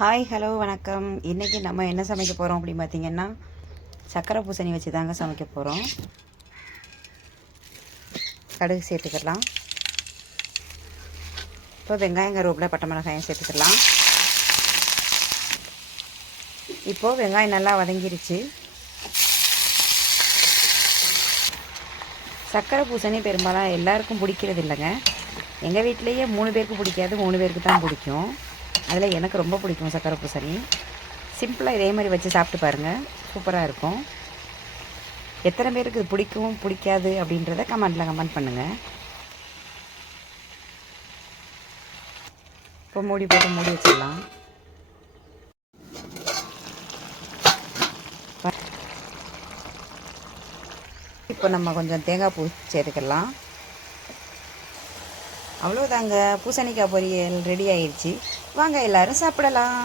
Hi hello வணக்கம். இன்றைக்கி நம்ம என்ன சமைக்க போகிறோம் அப்படின்னு பார்த்தீங்கன்னா, சக்கரை பூசணி வச்சு தாங்க சமைக்க போகிறோம். கடுகு சேர்த்துக்கலாம். இப்போ வெங்காயம் கருவேப்பிலை பட்டை மிளகாயம் சேர்த்துக்கலாம். இப்போது வெங்காயம் நல்லா வதங்கிருச்சு. சக்கரை பூசணி பெரும்பாலும் எல்லாருக்கும் பிடிக்கிறது இல்லைங்க. எங்கள் வீட்டிலேயே 3 பேருக்கு பிடிக்காது, 3 பேருக்கு தான் பிடிக்கும். அதில் எனக்கு ரொம்ப பிடிக்கும் சக்கரை பூசணி. சிம்பிளாக இதே மாதிரி வச்சு சாப்பிட்டு பாருங்கள், சூப்பராக இருக்கும். எத்தனை பேருக்கு இது பிடிக்கும் பிடிக்காது அப்படின்றத கமெண்ட் பண்ணுங்கள். இப்போ மூடி போட்டு மூடி வச்சிடலாம். இப்போ நம்ம கொஞ்சம் தேங்காய் பூ சேர்த்துக்கலாம். அவ்வளோதாங்க, பூசணிக்காய் பொரியல் ரெடி ஆயிடுச்சு. வாங்க எல்லாரும் சாப்பிடலாம்.